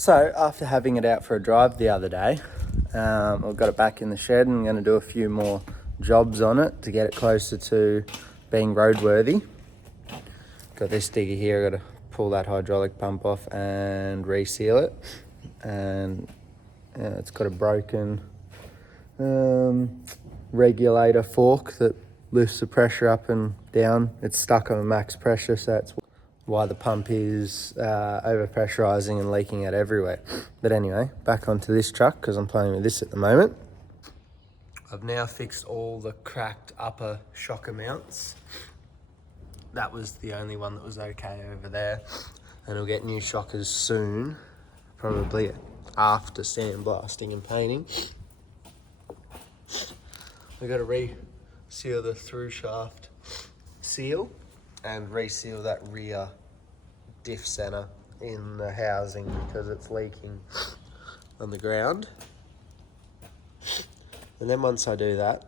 So after having it out for a drive the other day, I've got it back in the shed and I'm going to do a few more jobs on it to get it closer to being roadworthy. Got this digger here, I've got to pull that hydraulic pump off and reseal it. And it's got a broken regulator fork that lifts the pressure up and down. It's stuck on a max pressure, so that's why the pump is over-pressurising and leaking out everywhere. But anyway, back onto this truck because I'm playing with this at the moment. I've now fixed all the cracked upper shocker mounts. That was the only one that was okay over there. And I'll get new shockers soon, probably after sandblasting and painting. We've got to re-seal the through shaft seal and reseal that rear diff center in the housing because it's leaking on the ground. And then once I do that,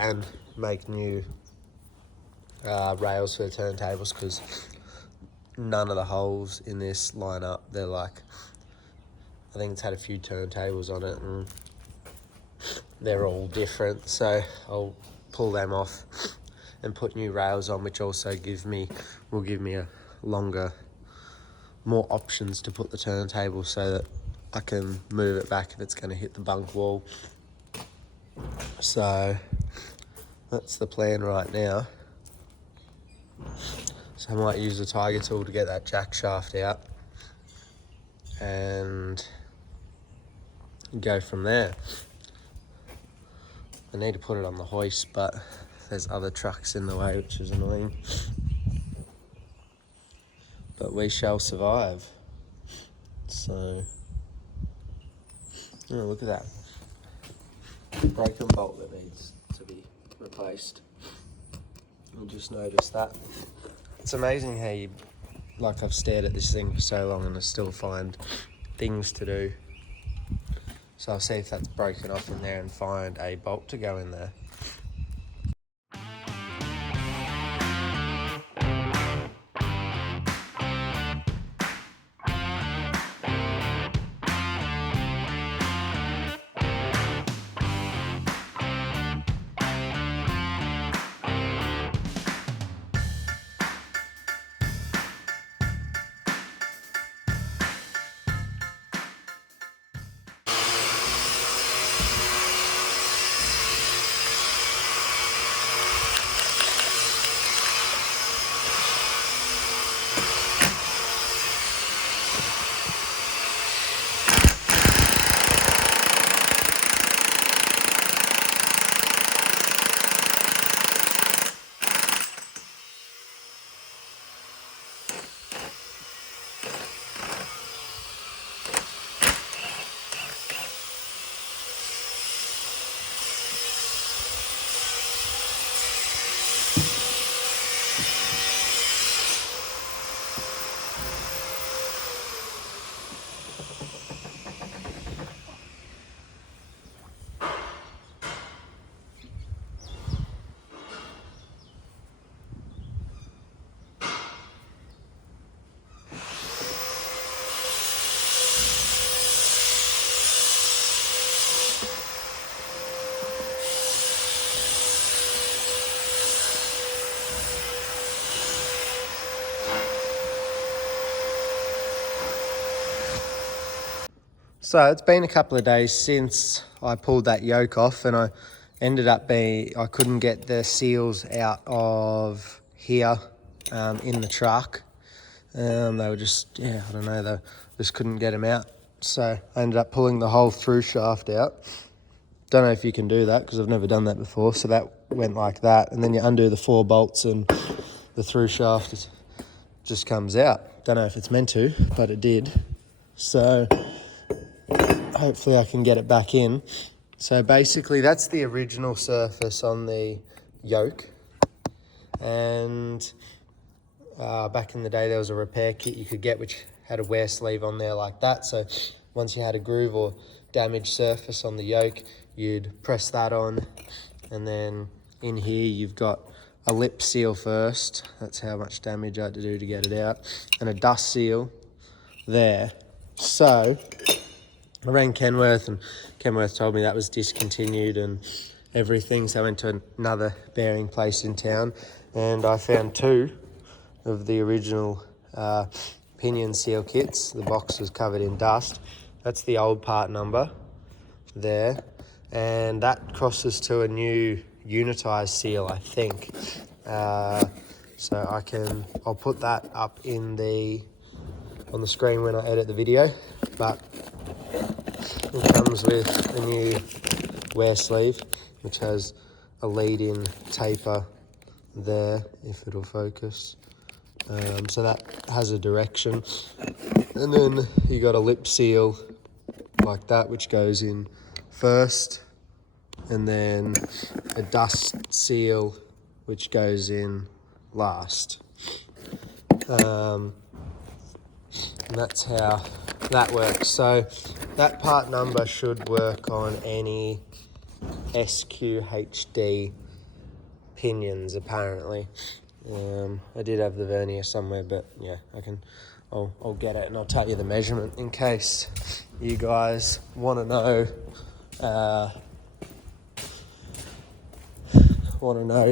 and make new rails for the turntables because none of the holes in this line up. They're like, I think it's had a few turntables on it and they're all different. So I'll pull them off and put new rails on, which also will give me a longer, more options to put the turntable so that I can move it back if it's going to hit the bunk wall. So that's the plan right now. So I might use the tiger tool to get that jack shaft out and go from there. I need to put it on the hoist, but there's other trucks in the way, which is annoying. But we shall survive. So, oh, look at that. Broken bolt that needs to be replaced. I just noticed that. It's amazing how I've stared at this thing for so long and I still find things to do. So I'll see if that's broken off in there and find a bolt to go in there. So it's been a couple of days since I pulled that yoke off and I couldn't get the seals out of here in the truck. They were just, I don't know, they just couldn't get them out. So I ended up pulling the whole through shaft out. Don't know if you can do that because I've never done that before. So that went like that. And then you undo the 4 bolts and the through shaft just comes out. Don't know if it's meant to, but it did. So hopefully I can get it back in. So basically that's the original surface on the yoke. And back in the day there was a repair kit you could get which had a wear sleeve on there like that. So once you had a groove or damaged surface on the yoke, you'd press that on. And then in here you've got a lip seal first. That's how much damage I had to do to get it out. And a dust seal there. So I rang Kenworth, and Kenworth told me that was discontinued and everything. So I went to another bearing place in town, and I found two of the original pinion seal kits. The box was covered in dust. That's the old part number there, and that crosses to a new unitized seal, I think. So I'll put that up on the screen when I edit the video. But it comes with a new wear sleeve, which has a lead-in taper there, if it'll focus. So that has a direction, and then you got a lip seal like that, which goes in first, and then a dust seal which goes in last. And that's how that works. So that part number should work on any SQHD pinions, apparently. I did have the vernier somewhere, but yeah, I'll get it, and I'll tell you the measurement in case you guys want to know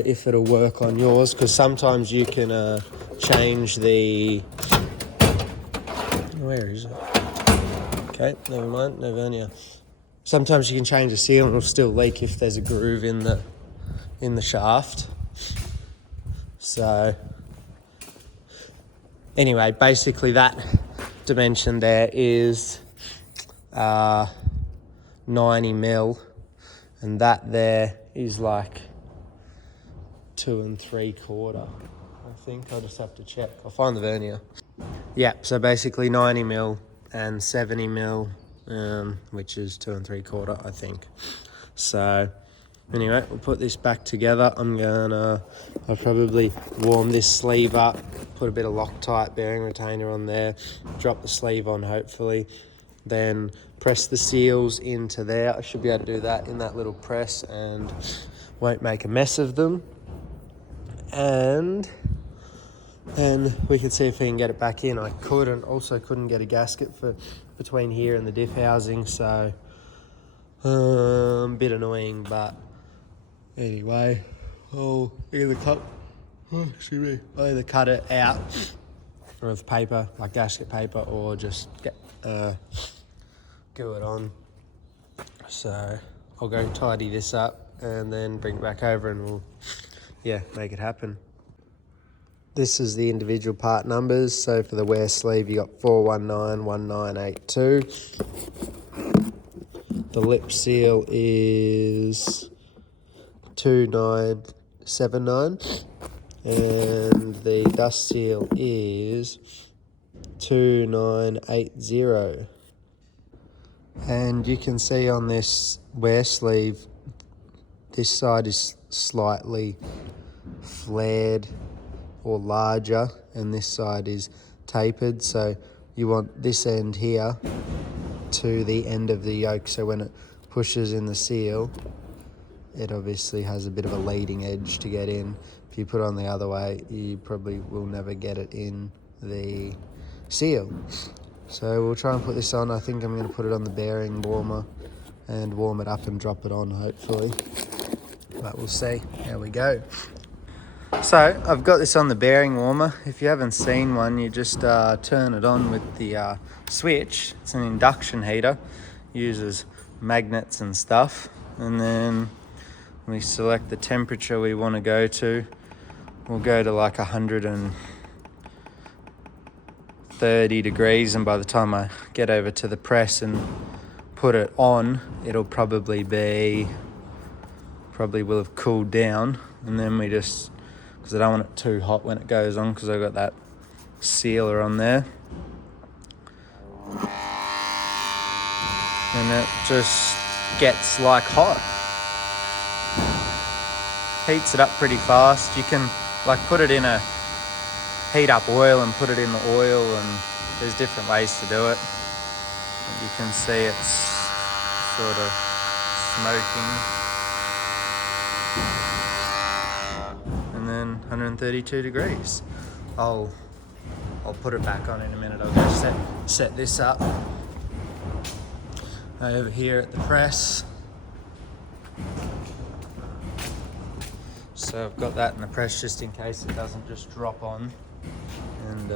if it'll work on yours, because sometimes you can change the... Where is it? Okay, never mind, no vernier. Sometimes you can change the seal and it'll still leak if there's a groove in the shaft. So anyway, basically that dimension there is 90 mil, and that there is like 2 3/4. I think I'll just have to check. I'll find the vernier. Yeah, so basically 90 mil and 70 mil, which is 2 3/4, I think. So anyway, we'll put this back together. I'll probably warm this sleeve up, put a bit of Loctite bearing retainer on there, drop the sleeve on hopefully, then press the seals into there. I should be able to do that in that little press and won't make a mess of them. And we can see if we can get it back in. I couldn't get a gasket for between here and the diff housing, so a bit annoying, but anyway, I'll either cut it out of paper, like gasket paper, or just glue it on. So I'll go tidy this up and then bring it back over, and we'll make it happen. This is the individual part numbers. So for the wear sleeve, you got 4191982. The lip seal is 2979, and the dust seal is 2980. And you can see on this wear sleeve, this side is slightly flared or larger, and this side is tapered. So you want this end here to the end of the yoke, so when it pushes in the seal, it obviously has a bit of a leading edge to get in. If you put it on the other way, you probably will never get it in the seal. So we'll try and put this on. I think I'm going to put it on the bearing warmer and warm it up and drop it on, hopefully. But we'll see how we go. So I've got this on the bearing warmer. If you haven't seen one, you just turn it on with the switch. It's an induction heater, uses magnets and stuff, and then we select the temperature we want to go to. We'll go to like 130 degrees, and by the time I get over to the press and put it on, it'll probably will have cooled down, and then we just, because I don't want it too hot when it goes on, because I've got that sealer on there. And it just gets like hot. Heats it up pretty fast. You can like put it in heat up oil and put it in the oil, and there's different ways to do it. And you can see it's sort of smoking. And then 132 degrees. I'll put it back on in a minute. I'll go set this up. over here at the press. So I've got that in the press just in case it doesn't just drop on. And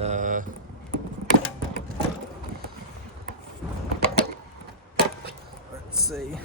let's see.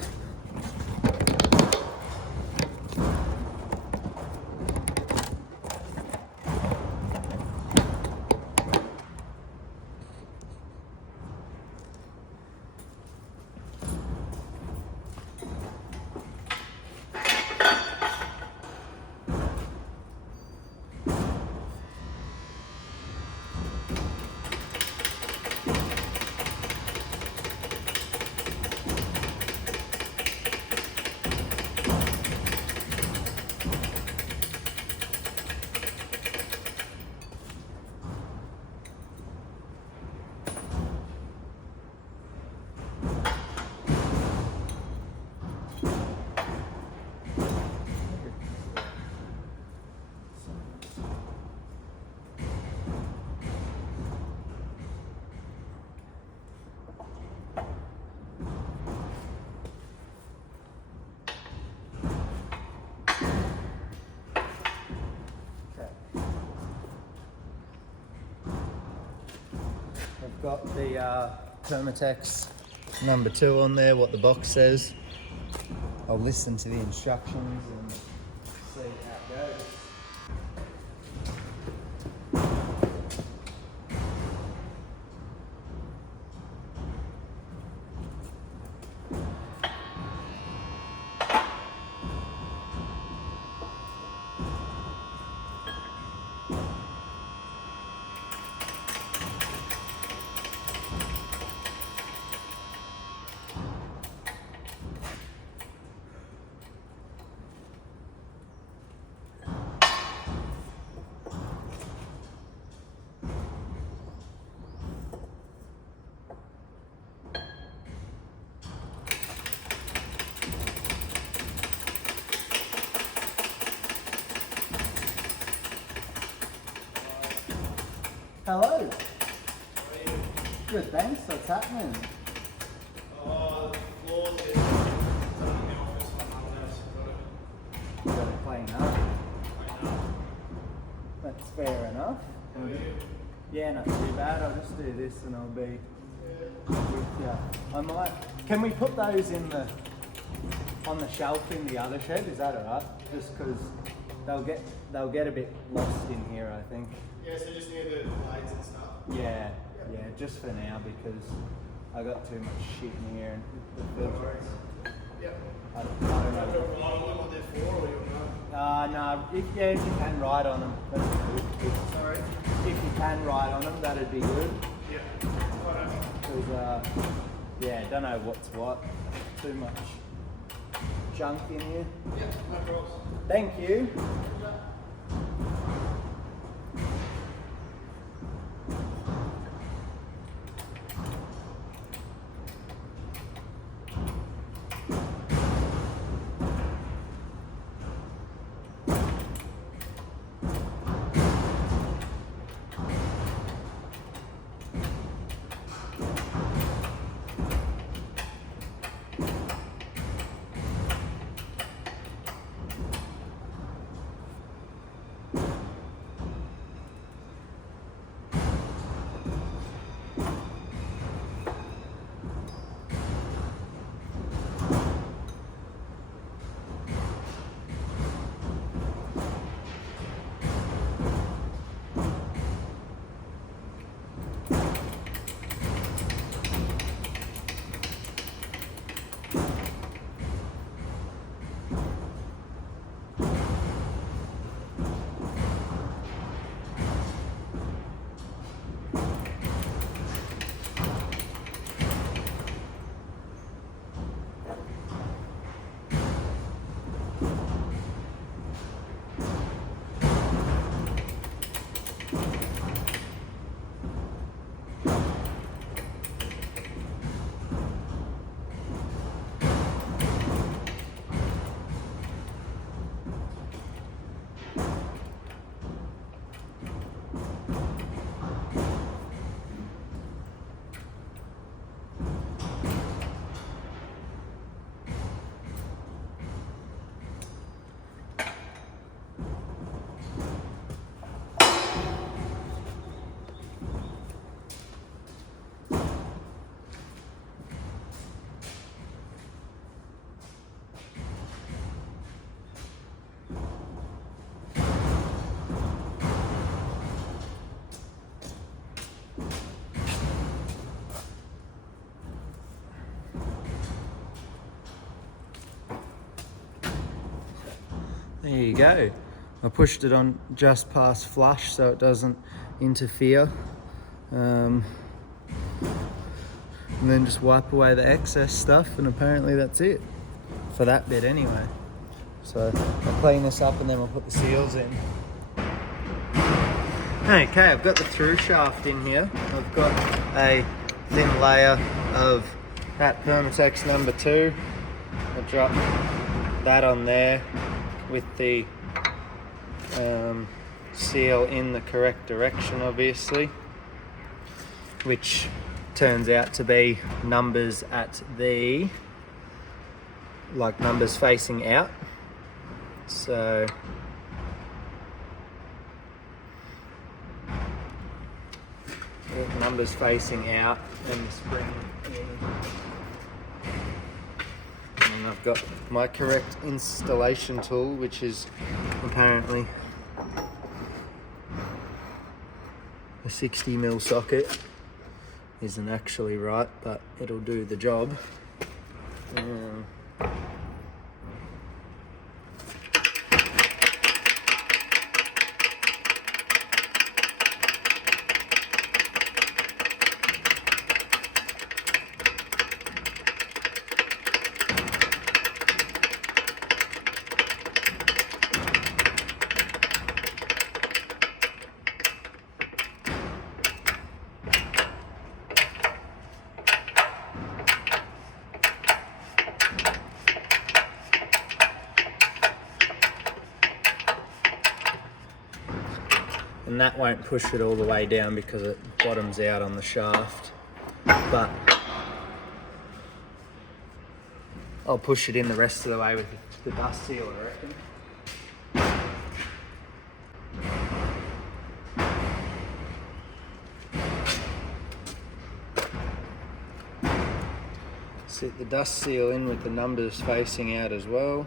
I've got the Pyrometer number 2 on there, what the box says. I'll listen to the instructions and see how it goes. Hello. How are you? Good, thanks. What's happening? The floor's in the office on Monday, so Got it playing up. I know. That's fair enough. How are you? Yeah, not too bad. I'll just do this and I'll be with you. I might. Can we put those in the on the shelf in the other shed? Is that alright? Just because they'll get a bit lost in here, I think. Yeah, so just near the blades and stuff. Yeah, just for now because I got too much shit in here and the No filter. worries. Yep. I don't Do you want know. to ride on them what they're for, or you want No, if you can ride on them, that'd be good. to? Sorry? If you can ride on them, that'd be good. Yeah. Right. Because, don't know what's what. Too much junk in here. Yep, no problems. Thank you. There you go. I pushed it on just past flush so it doesn't interfere. And then just wipe away the excess stuff, and apparently that's it. For that bit anyway. So I'll clean this up and then we'll put the seals in. Okay, I've got the through shaft in here. I've got a thin layer of that Pyrometer number 2. I'll drop that on there with the seal in the correct direction, obviously, which turns out to be numbers at the, like numbers facing out. So numbers facing out and the spring in. And I've got my correct installation tool, which is apparently a 60mm socket. Isn't actually right, but it'll do the job. And that won't push it all the way down because it bottoms out on the shaft, but I'll push it in the rest of the way with the dust seal, I reckon. Sit the dust seal in with the numbers facing out as well.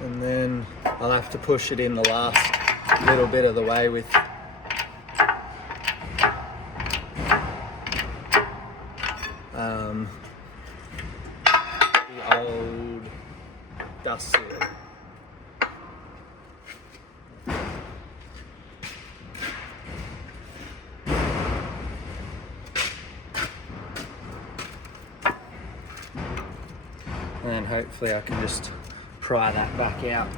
And then I'll have to push it in the last little bit of the way with the old dust seal. And then hopefully I can just pry that back out.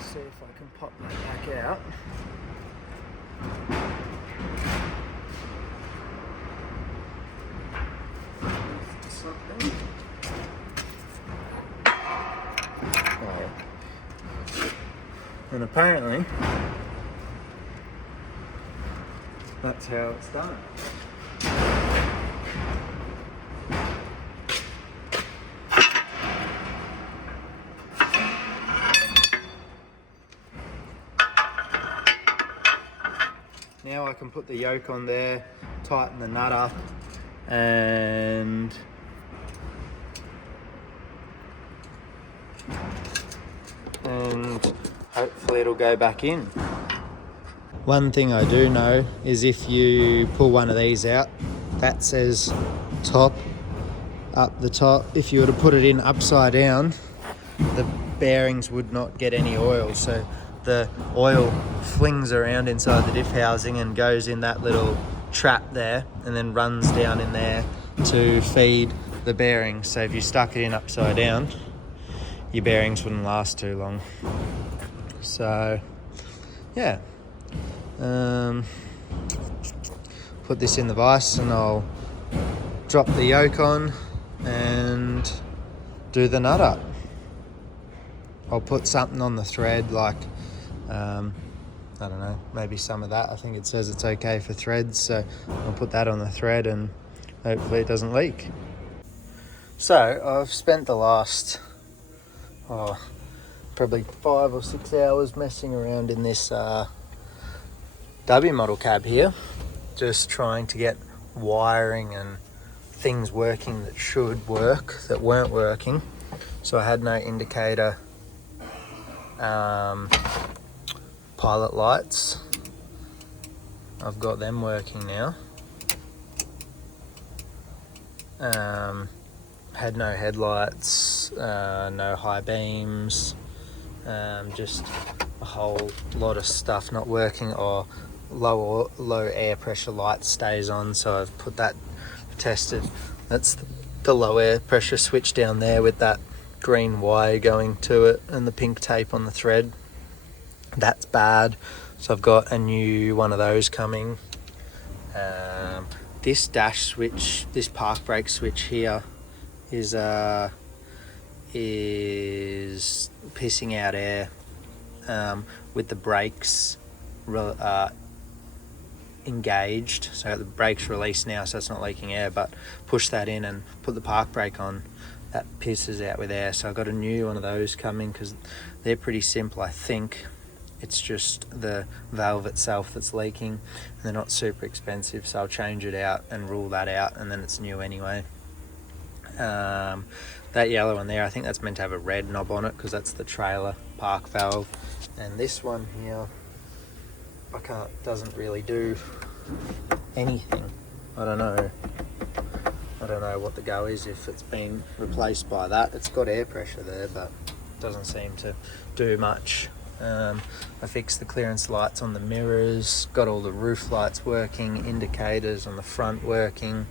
See if I can pop that back out. And apparently that's how it's done. Now I can put the yoke on there, tighten the nut up, and hopefully it'll go back in. One thing I do know is if you pull one of these out, that says top, up the top. If you were to put it in upside down, the bearings would not get any oil. So the oil flings around inside the diff housing and goes in that little trap there and then runs down in there to feed the bearings. So if you stuck it in upside down, your bearings wouldn't last too long. So yeah, put this in the vise and I'll drop the yoke on and do the nut up. I'll put something on the thread, like I don't know, maybe some of that. I think it says it's okay for threads, so I'll put that on the thread and hopefully it doesn't leak. So I've spent the last probably 5 or 6 hours messing around in this W model cab here, just trying to get wiring and things working that should work that weren't working. So I had no indicator pilot lights. I've got them working now. Had no headlights, no high beams, just a whole lot of stuff not working, or low air pressure light stays on, so I've put that tested. That's the low air pressure switch down there with that green wire going to it and the pink tape on the thread. That's bad, so I've got a new one of those coming. This dash switch, this park brake switch here is pissing out air with the brakes engaged. So the brakes released now, so it's not leaking air, but push that in and put the park brake on, that pisses out with air. So I've got a new one of those coming because they're pretty simple. I think it's just the valve itself that's leaking, and they're not super expensive, so I'll change it out and rule that out, and then it's new anyway. That yellow one there, I think that's meant to have a red knob on it because that's the trailer park valve. And this one here, doesn't really do anything. I don't know what the go is, if it's been replaced by that. It's got air pressure there, but doesn't seem to do much. I fixed the clearance lights on the mirrors, got all the roof lights working, indicators on the front working,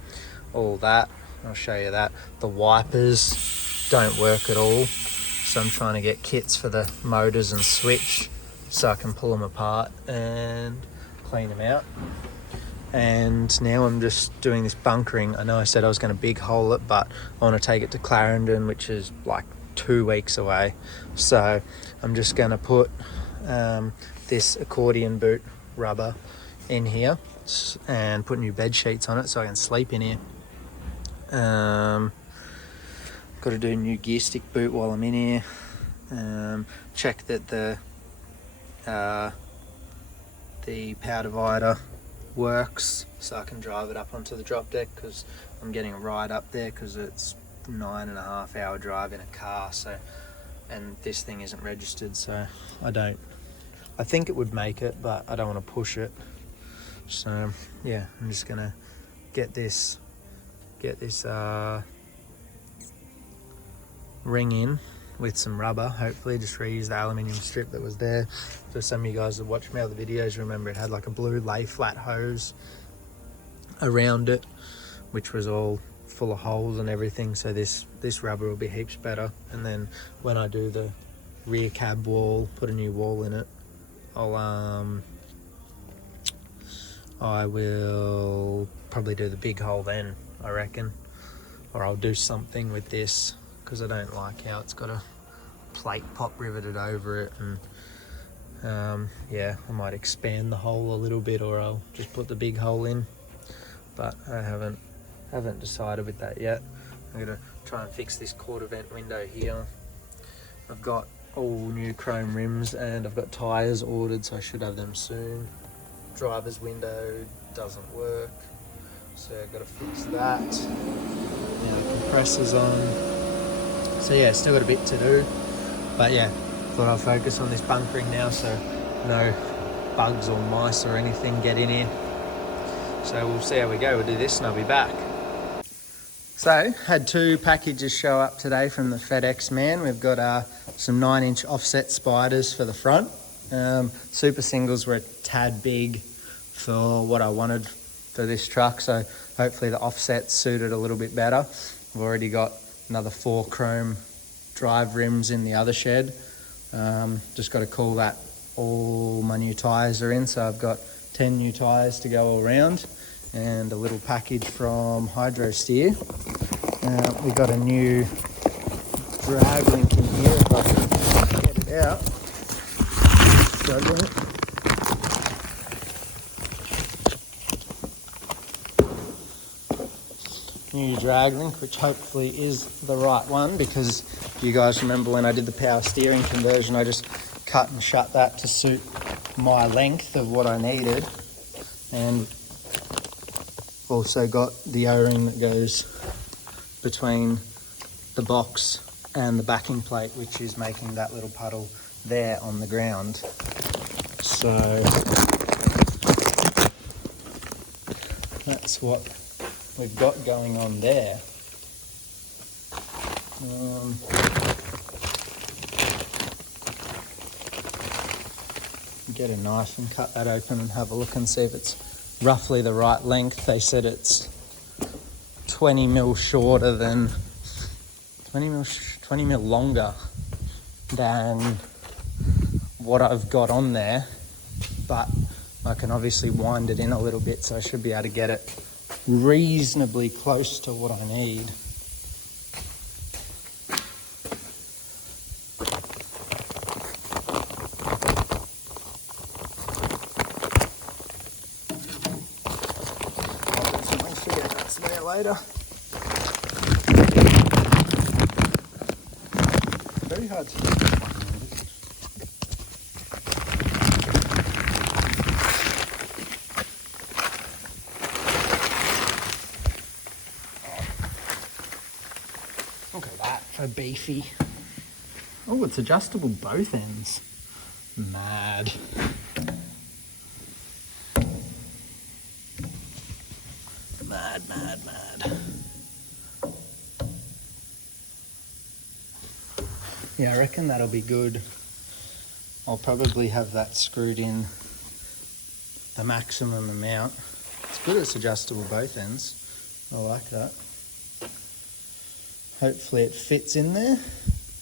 all that. I'll show you that. The wipers don't work at all, so I'm trying to get kits for the motors and switch so I can pull them apart and clean them out. And now I'm just doing this bunkering. I know I said I was going to big hole it, but I want to take it to Clarendon, which is like 2 weeks away. So I'm just going to put this accordion boot rubber in here and put new bed sheets on it so I can sleep in here. Got to do a new gear stick boot while I'm in here. Check that the power divider works so I can drive it up onto the drop deck, because I'm getting a ride up there because it's 9.5 hour drive in a car. So, and this thing isn't registered, so I think it would make it, but I don't want to push it. So yeah, I'm just gonna get this ring in with some rubber, hopefully just reuse the aluminium strip that was there. For some of you guys that watched my other videos, remember it had like a blue lay flat hose around it, which was all full of holes and everything. So this rubber will be heaps better. And then when I do the rear cab wall, put a new wall in it, I will probably do the big hole then, I reckon, or I'll do something with this, because I don't like how it's got a plate pop riveted over it. And yeah, I might expand the hole a little bit, or I'll just put the big hole in, but I haven't decided with that yet. I'm gonna try and fix this quarter vent window here. I've got all new chrome rims and I've got tyres ordered, so I should have them soon. Driver's window doesn't work, so I've got to fix that. Now compressor's on. So yeah, still got a bit to do, but yeah, thought I'll focus on this bunkering now so no bugs or mice or anything get in here. So we'll see how we go. We'll do this and I'll be back. So, had 2 packages show up today from the FedEx man. We've got some 9-inch offset spiders for the front. Super singles were a tad big for what I wanted for this truck, so hopefully the offset's suited a little bit better. I've already got another 4 chrome drive rims in the other shed. Just got to call that all my new tyres are in, so I've got 10 new tyres to go all round, and a little package from Hydro Steer. We got a new drag link in here, if I can get it out. Struggling. New drag link, which hopefully is the right one, because you guys remember when I did the power steering conversion, I just cut and shut that to suit my length of what I needed, and also got the O-ring that goes between the box and the backing plate, which is making that little puddle there on the ground. So that's what we've got going on there. Get a knife and cut that open and have a look and see if it's roughly the right length. They said it's 20 mil shorter than 20 mil longer than what I've got on there, but I can obviously wind it in a little bit, so I should be able to get it reasonably close to what I need. I'll forget that's there later. Very hard to do. Look at that for beefy. Oh, it's adjustable both ends. Mad. Mad, mad, mad. Yeah, I reckon that'll be good. I'll probably have that screwed in the maximum amount. It's good it's adjustable both ends. I like that. Hopefully it fits in there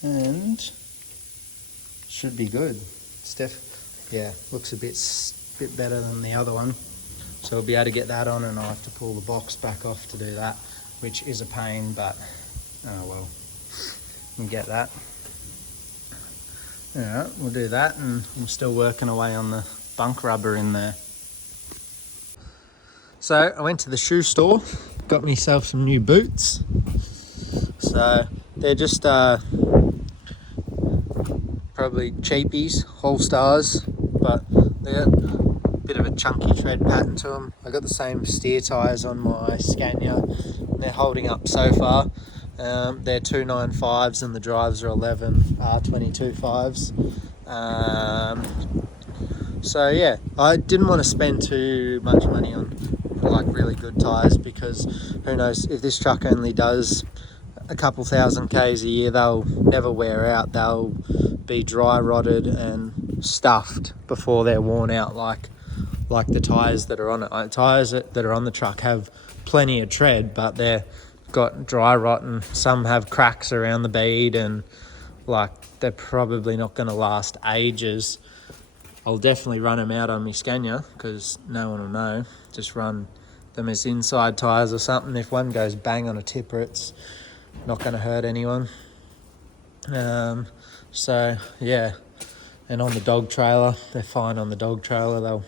and should be good. Yeah, looks a bit better than the other one. So we'll be able to get that on, and I'll have to pull the box back off to do that, which is a pain, but oh well, we can get that. Alright, we'll do that, and I'm still working away on the bunk rubber in there. So I went to the shoe store, got myself some new boots. So they're just probably cheapies, All-Stars, but they got a bit of a chunky tread pattern to them. I got the same steer tyres on my Scania, and they're holding up so far. They're 295s and the drives are 11 R22.5s. So yeah, I didn't want to spend too much money on like really good tyres, because who knows, if this truck only does a couple thousand Ks a year, they'll never wear out. They'll be dry rotted and stuffed before they're worn out, like the tyres that are on it. Tyres that are on the truck have plenty of tread, but they're got dry rot, and some have cracks around the bead, and like they're probably not going to last ages. I'll definitely run them out on my Scania, because no one will know. Just run them as inside tyres or something. If one goes bang on a tipper, it's not going to hurt anyone. So yeah, and on the dog trailer, they're fine on the dog trailer. They'll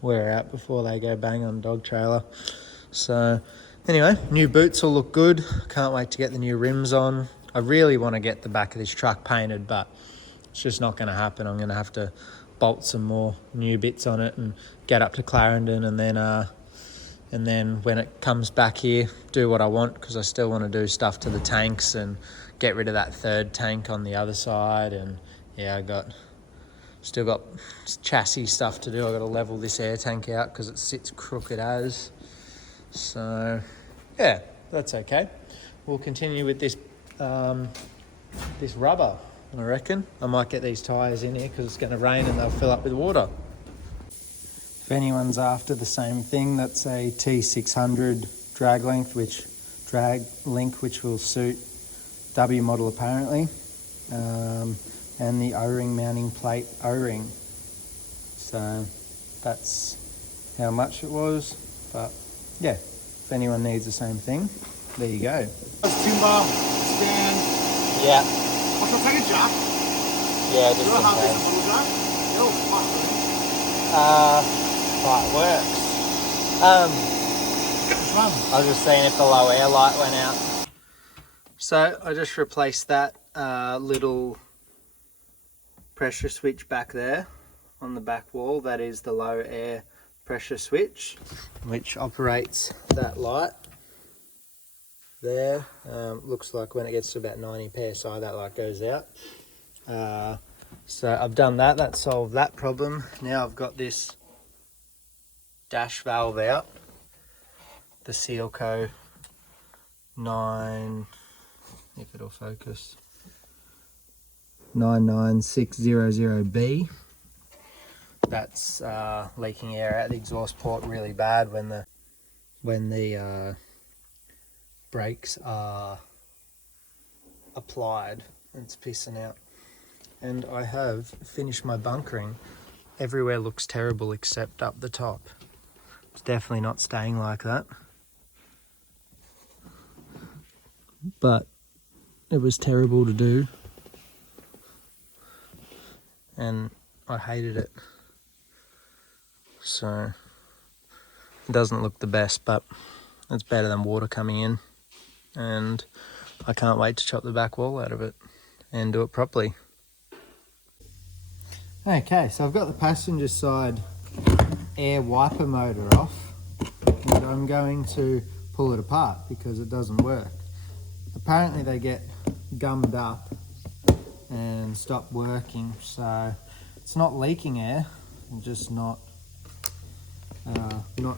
wear out before they go bang on the dog trailer. So anyway, new boots will look good. Can't wait to get the new rims on. I really want to get the back of this truck painted, but it's just not going to happen. I'm going to have to bolt some more new bits on it and get up to Clarendon, and then when it comes back here, do what I want, because I still want to do stuff to the tanks and get rid of that third tank on the other side. And yeah, still got chassis stuff to do. I got to level this air tank out because it sits crooked as. So yeah, that's okay. We'll continue with this this rubber. I reckon I might get these tyres in here because it's going to rain and they'll fill up with water. anyone's after the same thing, that's a T600 drag link, which will suit W model apparently, and the O-ring mounting plate O-ring. So that's how much it was, but yeah, if anyone needs the same thing, there you go. Timber, stand. Yeah. I shall take a jack. Yeah, just Do in I have this case. on the jack? No, fuck. Right, works. Which one? I was just seeing if the low air light went out. So I just replaced that little pressure switch back there on the back wall. That is the low air pressure switch, which operates that light there. Looks like when it gets to about 90 psi, that light goes out. So I've done that. That solved that problem. Now I've got this dash valve out, the Sealco 9, if it'll focus, 99600B. That's leaking air out the exhaust port really bad when the brakes are applied. It's pissing out. And I have finished my bunkering. Everywhere looks terrible except up the top. It's definitely not staying like that. But it was terrible to do. And I hated it. So it doesn't look the best, but it's better than water coming in. And I can't wait to chop the back wall out of it and do it properly. Okay, so I've got the passenger side air wiper motor off, and I'm going to pull it apart because it doesn't work. Apparently they get gummed up and stop working, so it's not leaking air, it's just not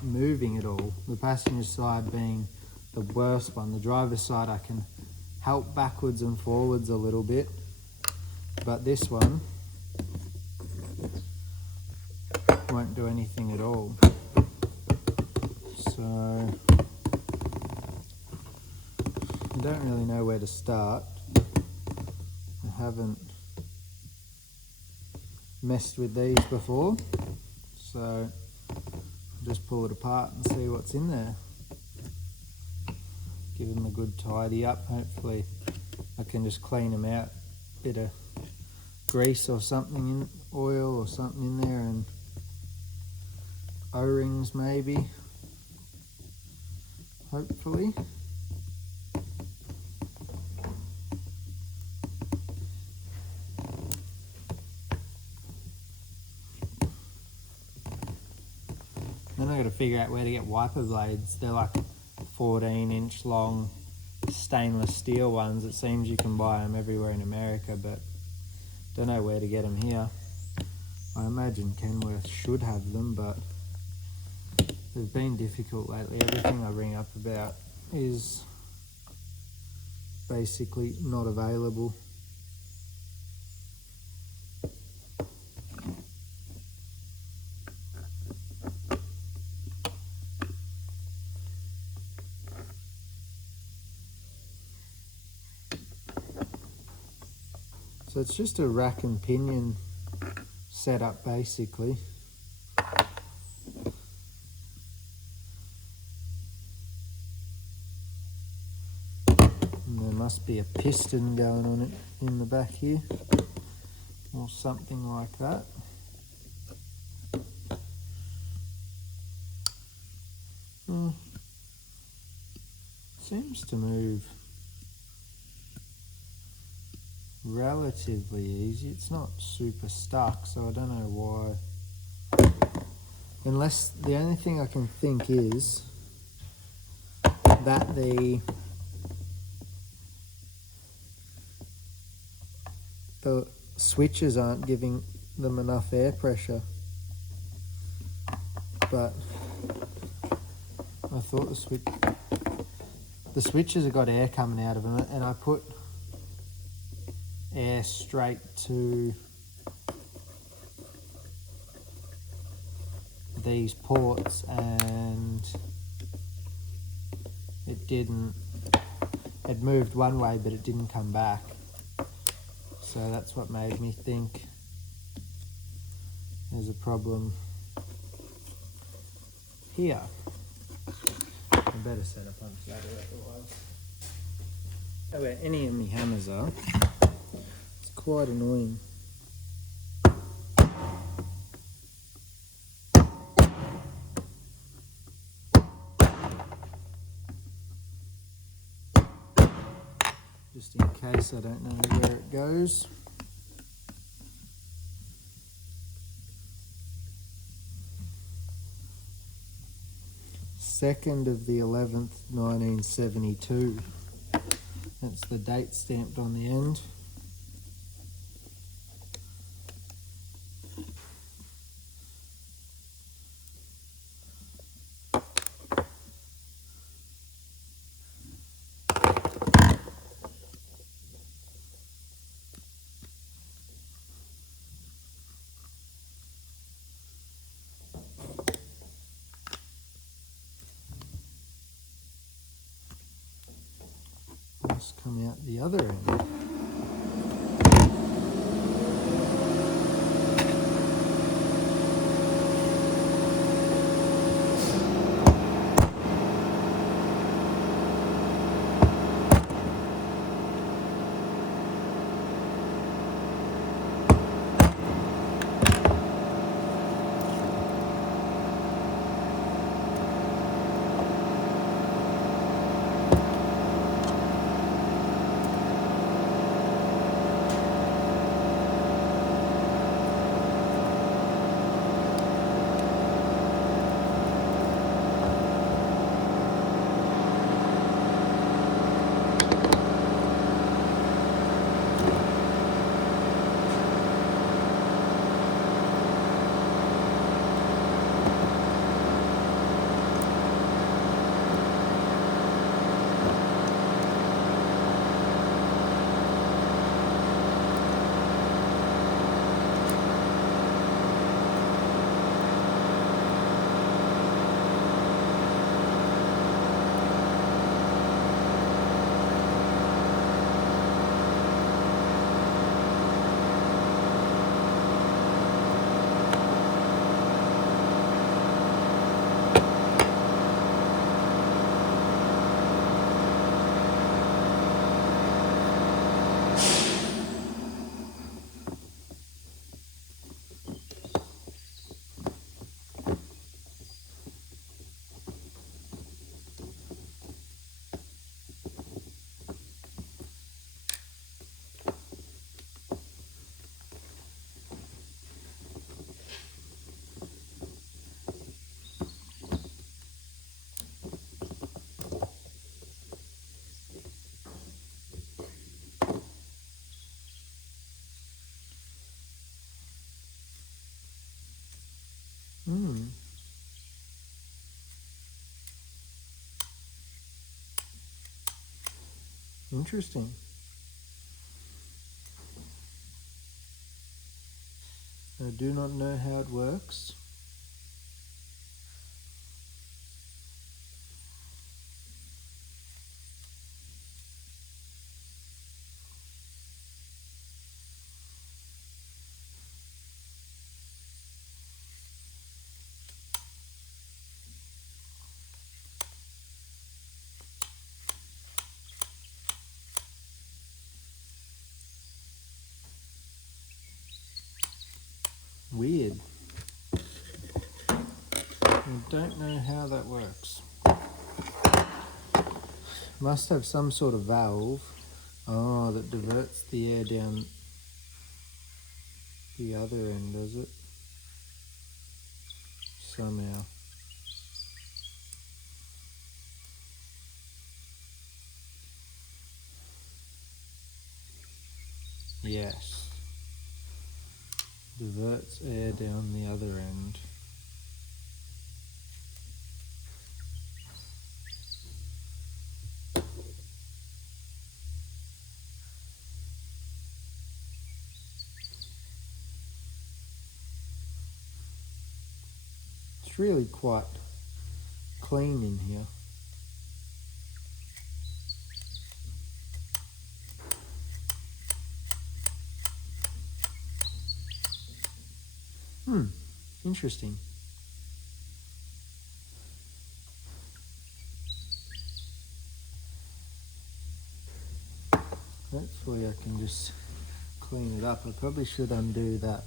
moving at all. The passenger side being the worst one. The driver's side I can help backwards and forwards a little bit, but this one won't do anything at all. So I don't really know where to start. I haven't messed with these before, so I'll just pull it apart and see what's in there. Give them a good tidy up. Hopefully I can just clean them out. Bit of grease or something, in oil or something in there, and O-rings maybe, hopefully. Then I've got to figure out where to get wiper blades. They're like 14-inch long stainless steel ones. It seems you can buy them everywhere in America, but don't know where to get them here. I imagine Kenworth should have them, but they've been difficult lately. Everything I ring up about is basically not available. So it's just a rack and pinion setup basically. And there must be a piston going on it in the back here, or something like that. Seems to move relatively easy. It's not super stuck, so I don't know why. Unless the only thing I can think is that the switches aren't giving them enough air pressure. But I thought the switches have got air coming out of them, and I put air straight to the these ports and it didn't. It moved one way but it didn't come back. So that's what made me think there's a problem here. I better set up on flatter otherwise. Where any of my hammers are, it's quite annoying. Just in case I don't know where it goes. Second of the 11th, 1972. That's the date stamped on the end. Just come out the other end. Interesting. I do not know how it works. Weird. I don't know how that works. Must have some sort of valve. Oh, that diverts the air down the other end, does it? Somehow. Yes. Diverts air down the other end. It's really quite clean in here. Interesting. Hopefully I can just clean it up. I probably should undo that.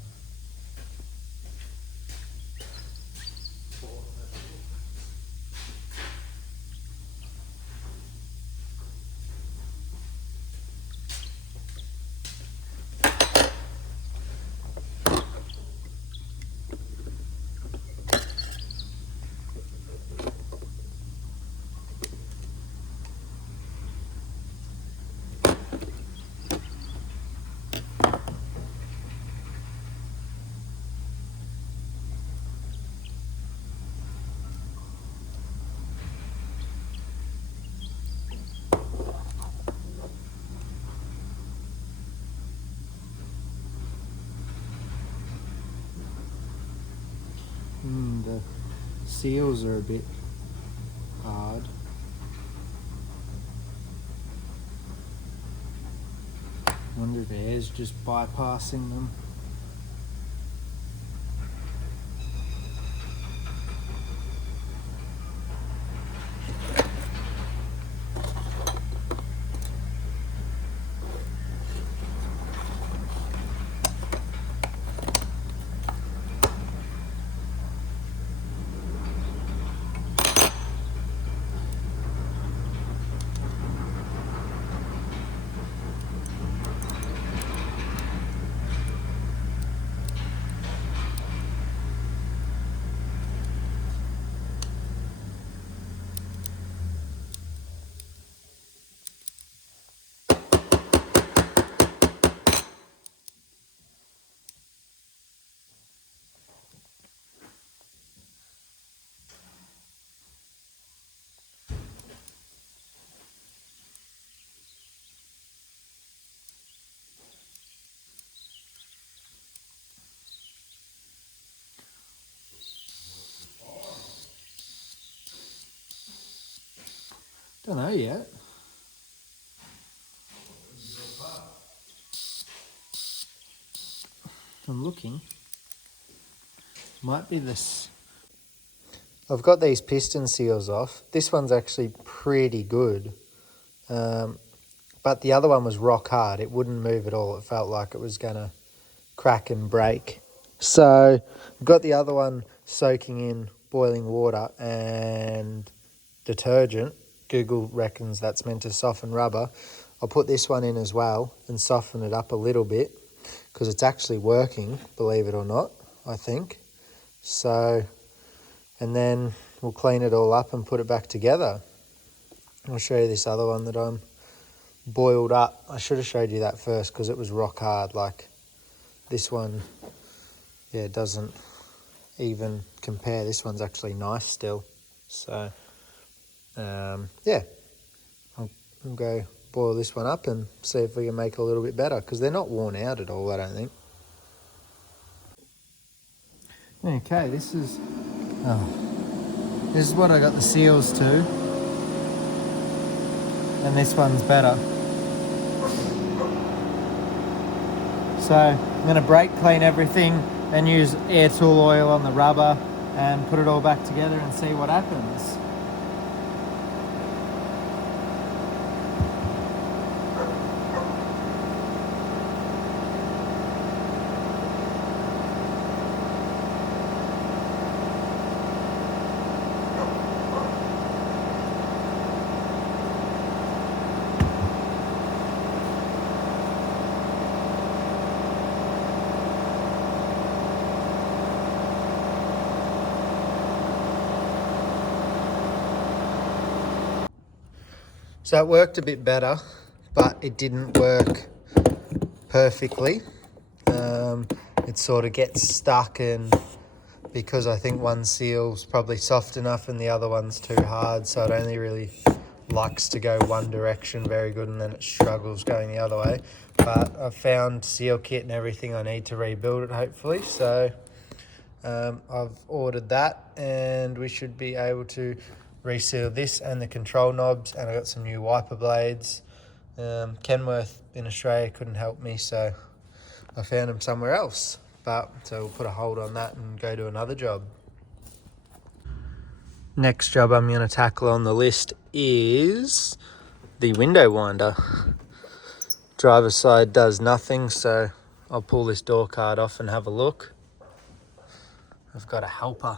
The seals are a bit hard. Wonder if air's just bypassing them. Don't know yet. I'm looking. Might be this. I've got these piston seals off. This one's actually pretty good. But the other one was rock hard. It wouldn't move at all. It felt like it was gonna crack and break. So I've got the other one soaking in boiling water and detergent. Google reckons that's meant to soften rubber. I'll put this one in as well and soften it up a little bit because it's actually working, believe it or not, I think. So, and then we'll clean it all up and put it back together. I'll show you this other one that I'm boiled up. I should have showed you that first because it was rock hard. Like this one, yeah, it doesn't even compare. This one's actually nice still. So, yeah, I'll go boil this one up and see if we can make it a little bit better because they're not worn out at all, I don't think. Okay, this is what I got the seals to, and this one's better. So I'm going to brake clean everything and use air tool oil on the rubber and put it all back together and see what happens. So it worked a bit better, but it didn't work perfectly. It sort of gets stuck, and because I think one seal's probably soft enough and the other one's too hard, so it only really likes to go one direction very good and then it struggles going the other way. But I've found seal kit and everything I need to rebuild it hopefully, so I've ordered that, and we should be able to reseal this and the control knobs, and I got some new wiper blades. Kenworth in Australia couldn't help me, so I found them somewhere else. So we'll put a hold on that and go to another job. Next job I'm going to tackle on the list is the window winder. Driver's side does nothing, so I'll pull this door card off and have a look. I've got a helper.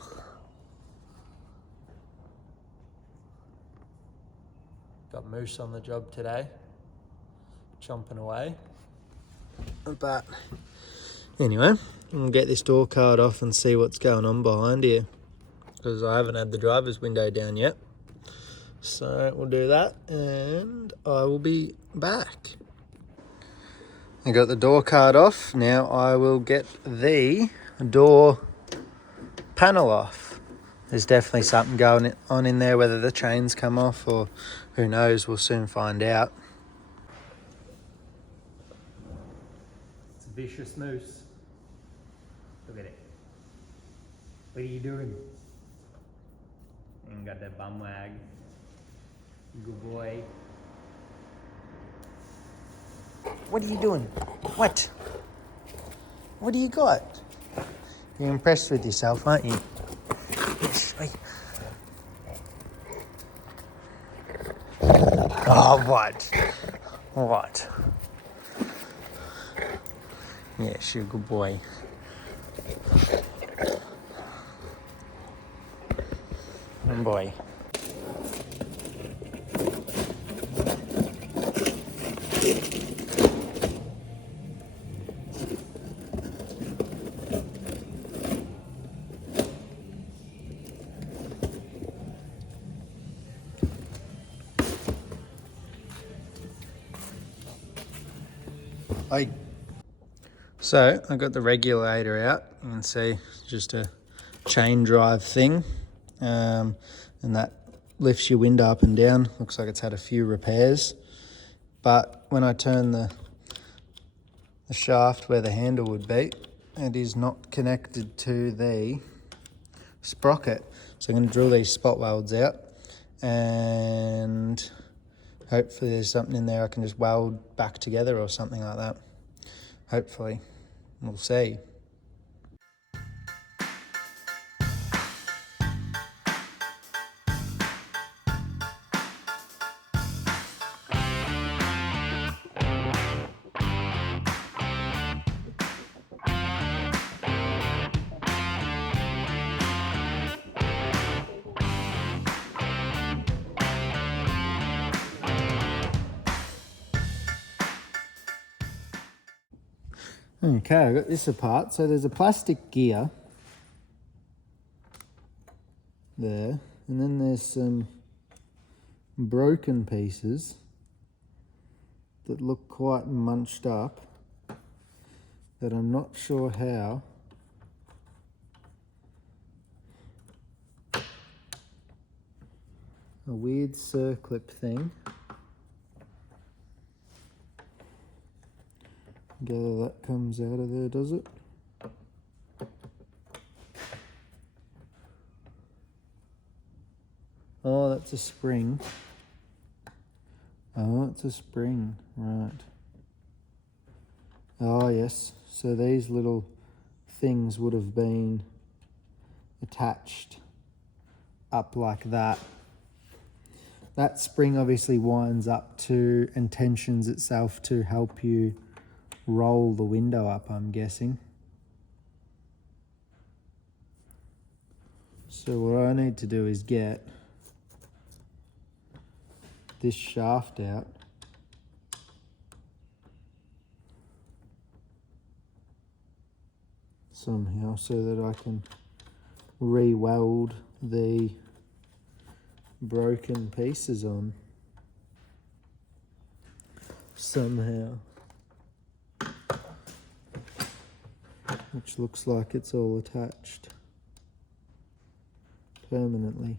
Got Moose on the job today, chomping away. But anyway, I'll get this door card off and see what's going on behind here, because I haven't had the driver's window down yet. So we'll do that and I will be back. I got the door card off. Now I will get the door panel off. There's definitely something going on in there, whether the chains come off or who knows, we'll soon find out. It's a vicious moose. Look at it. What are you doing? And got that bum wag. Good boy. What are you doing? What? What do you got? You're impressed with yourself, aren't you? Oh, what? What? Yes, you're a good boy. Good boy. So I got the regulator out. You can see just a chain drive thing, and that lifts your window up and down. Looks like it's had a few repairs, but when I turn the shaft where the handle would be, it is not connected to the sprocket. So I'm going to drill these spot welds out, and hopefully there's something in there I can just weld back together or something like that. Hopefully. We'll see. Okay, I got this apart. So there's a plastic gear there, and then there's some broken pieces that look quite munched up, that I'm not sure how a weird circlip thing. Gather that comes out of there, does it? Oh, that's a spring. Oh, it's a spring, right. Oh, yes. So these little things would have been attached up like that. That spring obviously winds up to and tensions itself to help you roll the window up, I'm guessing. So what I need to do is get this shaft out somehow so that I can re-weld the broken pieces on somehow. Which looks like it's all attached permanently.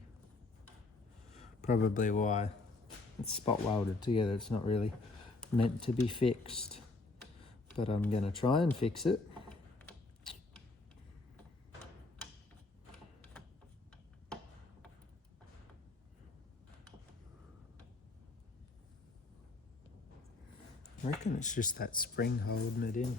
Probably why it's spot welded together. It's not really meant to be fixed, but I'm going to try and fix it. I reckon it's just that spring holding it in.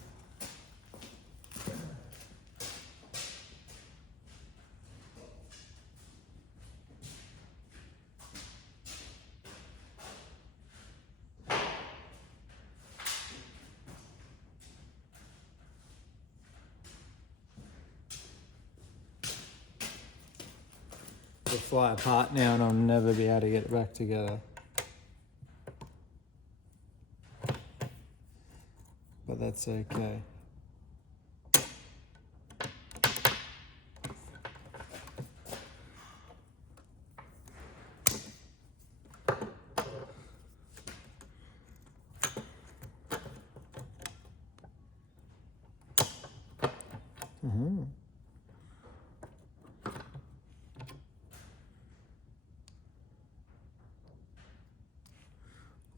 It'll fly apart now and I'll never be able to get it back together. But that's okay.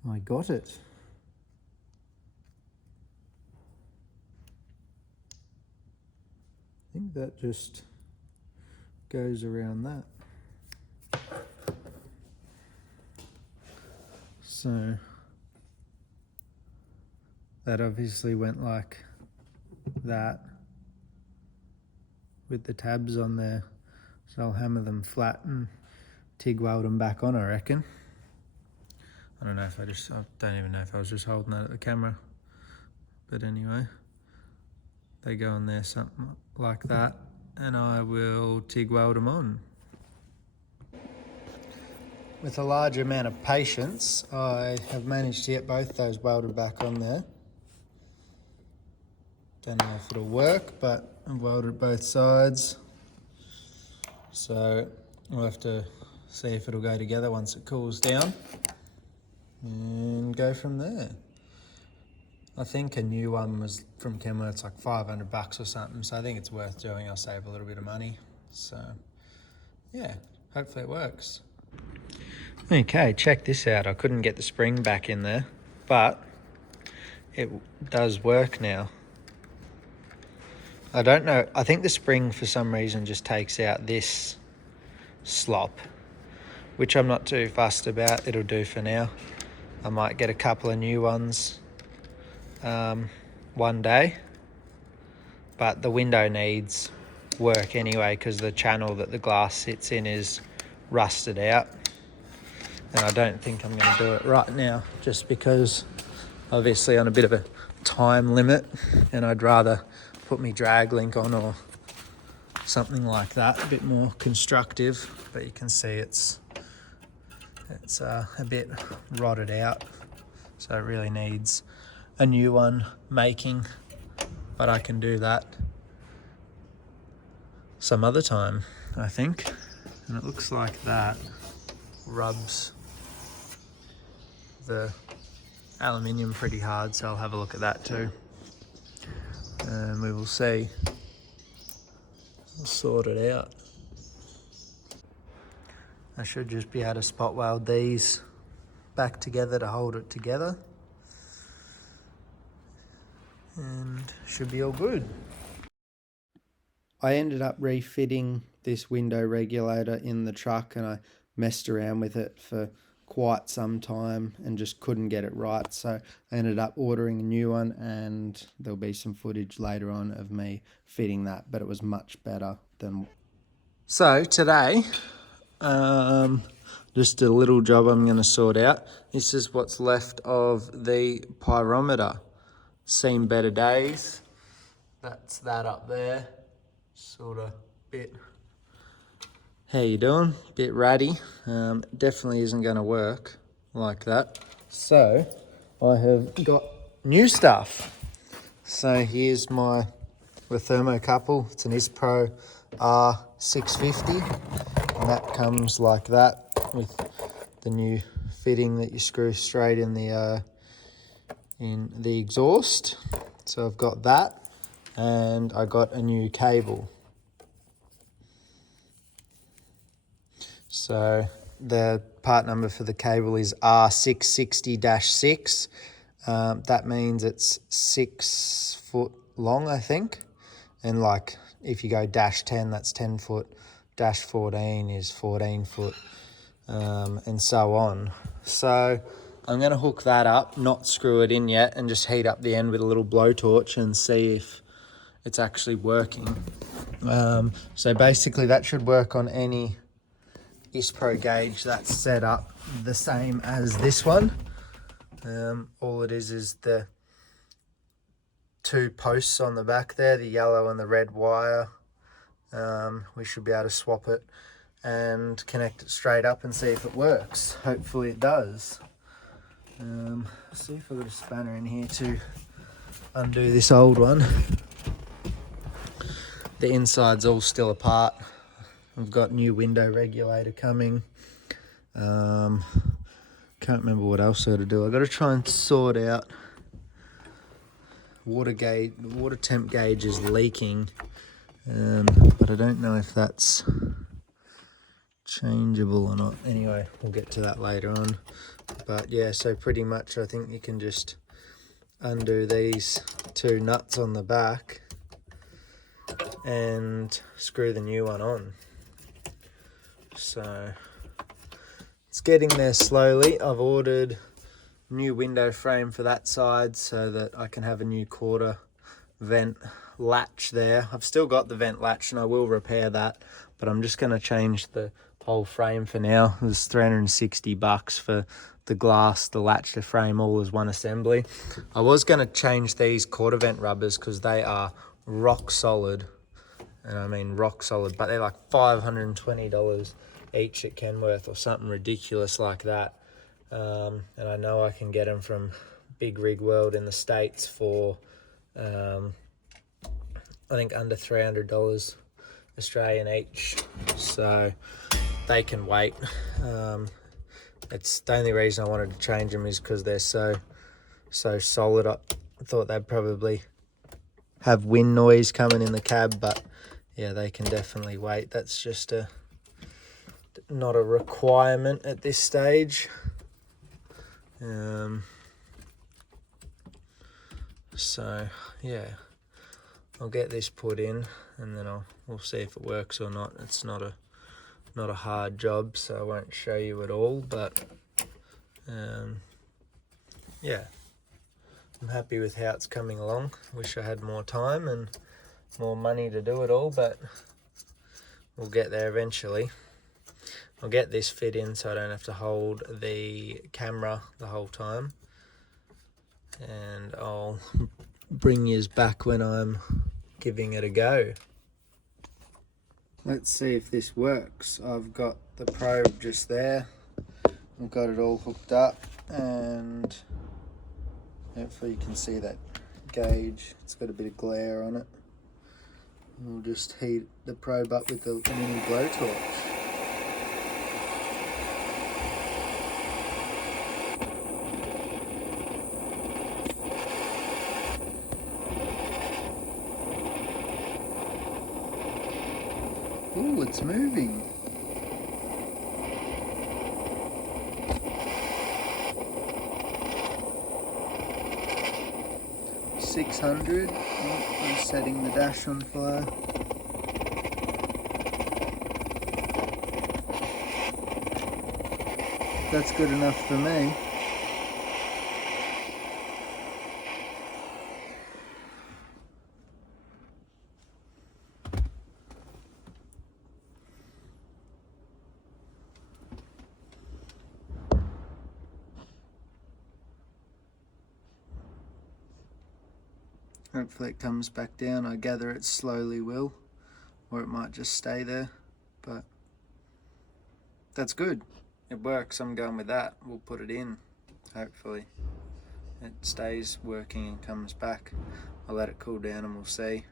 I got it. I think that just goes around that. So that obviously went like that with the tabs on there. So I'll hammer them flat and TIG weld them back on, I reckon. I don't know if I don't even know if I was just holding that at the camera. But anyway, they go on there something like that and I will TIG weld them on. With a large amount of patience, I have managed to get both those welded back on there. Don't know if it'll work, but I've welded both sides. So we'll have to see if it'll go together once it cools down and go from there. I think a new one was from Kenworth, it's like $500 or something, so I think it's worth doing. I'll save a little bit of money. So yeah, hopefully it works. Okay, check this out. I couldn't get the spring back in there, but it does work now. I don't know, I think the spring for some reason just takes out this slop, which I'm not too fussed about. It'll do for now. I might get a couple of new ones one day, but the window needs work anyway because the channel that the glass sits in is rusted out, and I don't think I'm going to do it right now just because obviously on a bit of a time limit, and I'd rather put me drag link on or something like that, a bit more constructive. But you can see it's a bit rotted out, so it really needs a new one making, but I can do that some other time, I think. And it looks like that rubs the aluminium pretty hard, so I'll have a look at that too, and we will see. We'll sort it out. I should just be able to spot weld these back together to hold it together, and should be all good. I ended up refitting this window regulator in the truck, and I messed around with it for quite some time and just couldn't get it right, so I ended up ordering a new one, and there'll be some footage later on of me fitting that, but it was much better than... So today, just a little job I'm going to sort out. This is what's left of the pyrometer. Seen better days. That's that up there. Sort of bit... How you doing? Bit ratty. Definitely isn't going to work like that. So I have got new stuff. So here's my thermocouple. It's an ISPRO R650, and that comes like that with the new fitting that you screw straight in the exhaust. So I've got that, and I got a new cable. So the part number for the cable is R660-6. That means it's 6 foot long, I think. And like if you go -10, that's 10 foot. -14 is 14 foot, and so on. So I'm going to hook that up, not screw it in yet, and just heat up the end with a little blowtorch and see if it's actually working. So basically that should work on any ISPRO gauge that's set up the same as this one. All it is the two posts on the back there, the yellow and the red wire. We should be able to swap it and connect it straight up and see if it works. Hopefully it does. See if I've got a spanner in here to undo this old one. The inside's all still apart. I've got new window regulator coming. Can't remember what else I got to do. I've got to try and sort out water temp gauge is leaking, but I don't know if that's changeable or not. Anyway, we'll get to that later on. But yeah, so pretty much I think you can just undo these two nuts on the back and screw the new one on. So it's getting there slowly. I've ordered new window frame for that side so that I can have a new quarter vent latch there. I've still got the vent latch and I will repair that, but I'm just going to change the whole frame for now. There's $360 for the glass, the latch, the frame, all as one assembly. I was going to change these quarter vent rubbers because they are rock solid, and I mean rock solid, but they're like $520 each at Kenworth or something ridiculous like that. And I know I can get them from Big Rig World in the States for I think under $300 Australian each, so they can wait. It's the only reason I wanted to change them is because they're so solid. I thought they'd probably have wind noise coming in the cab, but yeah, they can definitely wait. That's just not a requirement at this stage. So yeah, I'll get this put in and then we'll see if it works or not. It's not a hard job, so I won't show you it all, but yeah, I'm happy with how it's coming along. Wish I had more time and more money to do it all, but we'll get there eventually. I'll get this fit in so I don't have to hold the camera the whole time, and I'll bring yous back when I'm giving it a go. Let's see if this works. I've got the probe just there. I've got it all hooked up, and hopefully you can see that gauge. It's got a bit of glare on it. We'll just heat the probe up with the mini blowtorch. Ooh, it's moving. $600. Oh, I'm setting the dash on fire. That's good enough for me. Hopefully it comes back down. I gather it slowly will, or it might just stay there, but that's good. It works. I'm going with that. We'll put it in. Hopefully it stays working and comes back. I'll let it cool down and we'll see.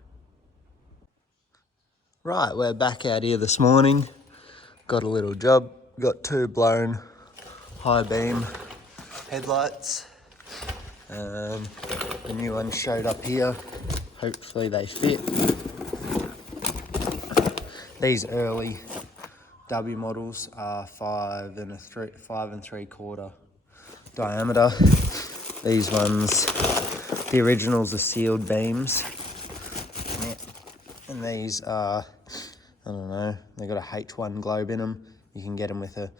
Right, we're back out here this morning. Got a little job. Got two blown high beam headlights. The new ones showed up here. Hopefully they fit. These early W models are 5 3/4 diameter. These ones, the originals are sealed beams. Yeah. And these are, I don't know, they've got a H1 globe in them. You can get them with a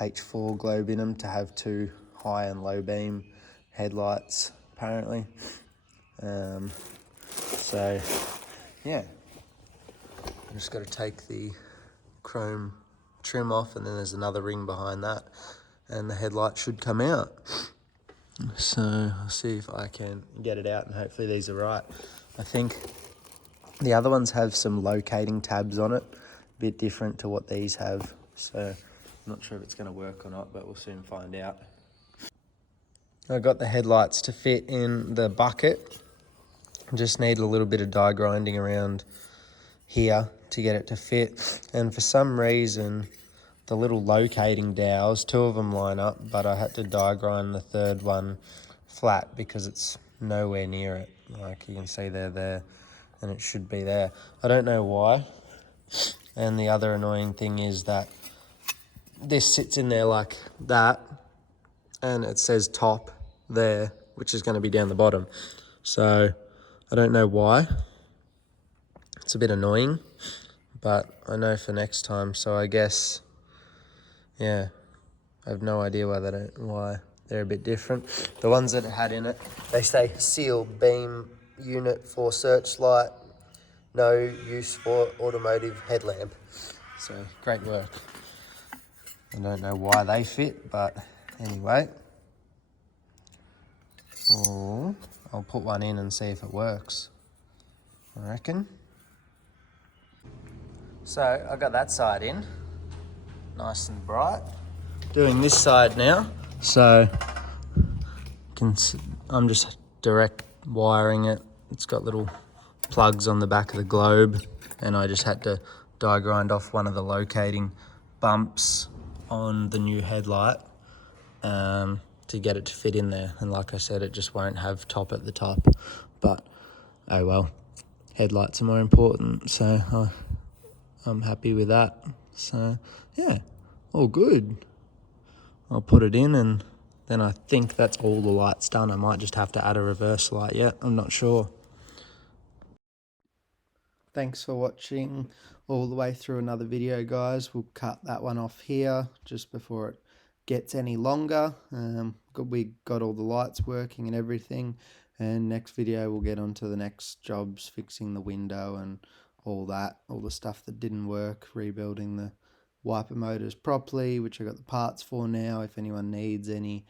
H4 globe in them to have two high and low beam headlights apparently. So yeah, I'm just got to take the chrome trim off, and then there's another ring behind that, and the headlight should come out. So I'll see if I can get it out, and hopefully these are right. I think the other ones have some locating tabs on it, a bit different to what these have. So I'm not sure if it's going to work or not, but we'll soon find out. I got the headlights to fit in the bucket. Just need a little bit of die grinding around here to get it to fit. And for some reason, the little locating dowels, 2 of them line up, but I had to die grind the third one flat because it's nowhere near it. Like you can see they're there and it should be there. I don't know why. And the other annoying thing is that this sits in there like that, and it says top there, which is going to be down the bottom. So I don't know why. It's a bit annoying, but I know for next time. So I guess, yeah, I have no idea why they're a bit different. The ones that it had in it, they say sealed beam unit for searchlight, no use for automotive headlamp. So great work. I don't know why they fit, but anyway. Oh, I'll put one in and see if it works, I reckon. So I got that side in, nice and bright. Doing this side now, so I'm just direct wiring it. It's got little plugs on the back of the globe, and I just had to die grind off one of the locating bumps on the new headlight to get it to fit in there. And like I said, it just won't have top at the top, but oh well, headlights are more important, so I'm happy with that. So yeah, all good. I'll put it in, and then I think that's all the lights done. I might just have to add a reverse light yet, I'm not sure. Thanks for watching all the way through another video, guys. We'll cut that one off here just before it gets any longer. We got all the lights working and everything, and next video we'll get on to the next jobs, fixing the window and all that, all the stuff that didn't work, rebuilding the wiper motors properly, which I got the parts for now. If anyone needs any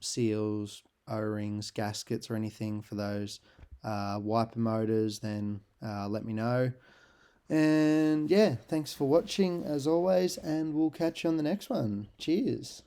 seals, O-rings, gaskets or anything for those wiper motors, then let me know. And yeah, thanks for watching as always, and we'll catch you on the next one. Cheers.